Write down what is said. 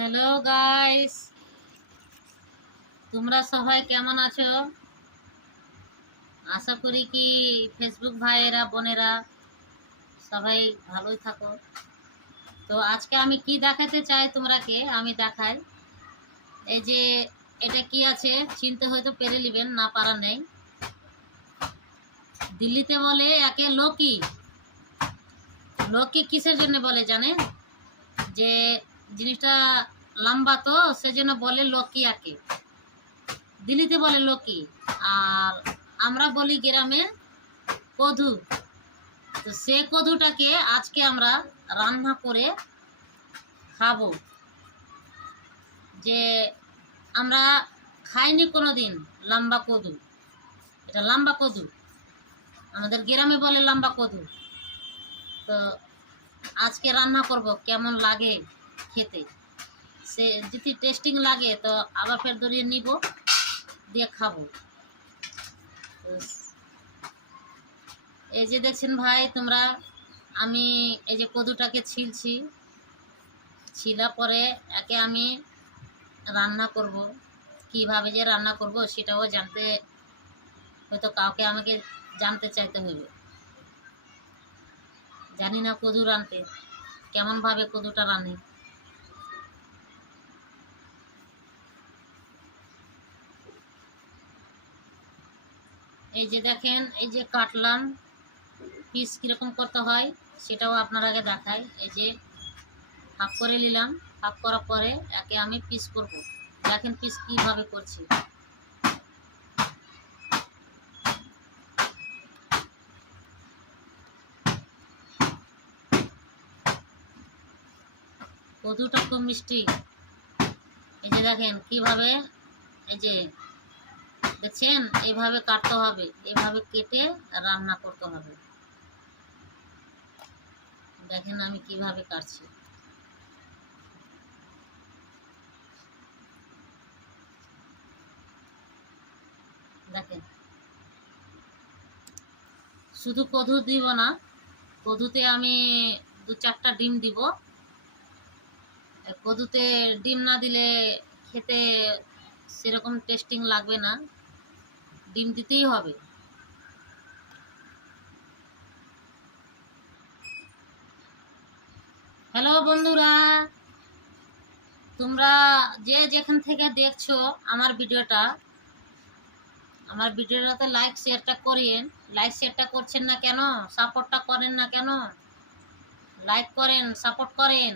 Hello guys, তোমরা সবাই কেমন আছো? আশা করি কি ফেসবুক ভাইয়েরা বোনেরা সবাই ভালোই থাকো। তো আজকে আমি কি দেখাতে চাই তোমরাকে আমি দেখাই। এই যে এটা কি আছে চিনতে হয়তো পেরে নেবেন, না পারা নেই। দিল্লিতে বলে একে লোকি। লোকি কিসের জন্য বলে জানেন? যে জিনিসটা লম্বা তো সেজন্য বলে লোকি একে। দিল্লিতে বলে লোকি, আর আমরা বলি গ্রামে কদু। তো সে কদুটাকে আজকে আমরা রান্না করে খাবো। যে আমরা খাইনি কোনোদিন লম্বা কদু। এটা লম্বা কদু, আমাদের গ্রামে বলে লম্বা কদু। তো আজকে রান্না করব, কেমন লাগে খেতে। সে যদি টেস্টিং লাগে তো আবার ফের ধরিয়ে নিব, দিয়ে খাবো। এই যে দেখছেন ভাই তোমরা, আমি এই যে কদুটাকে ছিলছি, ছিলা পরে একে আমি রান্না করব। কিভাবে যে রান্না করব সেটাও জানতে হয়তো কাউকে আমাকে জানতে চাইতে হবে। জানি না কদু রানতে কেমনভাবে কদুটা রান্নে। এই যে দেখেন, এই যে কাটলাম, পিস কীরকম করতে হয় সেটাও আপনার আগে দেখাই। এই যে হাফ করে নিলাম, হাফ করার পরে একে আমি পিস করব। দেখেন পিস কিভাবে করছি। কদুটা খুব মিষ্টি। এই যে দেখেন কিভাবে, এই যে দেখছেন এইভাবে কাটতে হবে, এইভাবে কেটে রান্না করতে হবে। দেখেন আমি কিভাবে কাটছি। দেখেন শুধু কদু দিব না, কদুতে আমি 2-4টা ডিম দিব। কদুতে ডিম না দিলে খেতে সেরকম টেস্টিং লাগবে না, ডিম দিতেই হবে। হ্যালো বন্ধুরা, তোমরা যে যেখান থেকে দেখছো আমার ভিডিওটাতে লাইক শেয়ারটা করেন। লাইক শেয়ারটা করছেন না কেন? সাপোর্টটা করেন না কেন? লাইক করেন, সাপোর্ট করেন।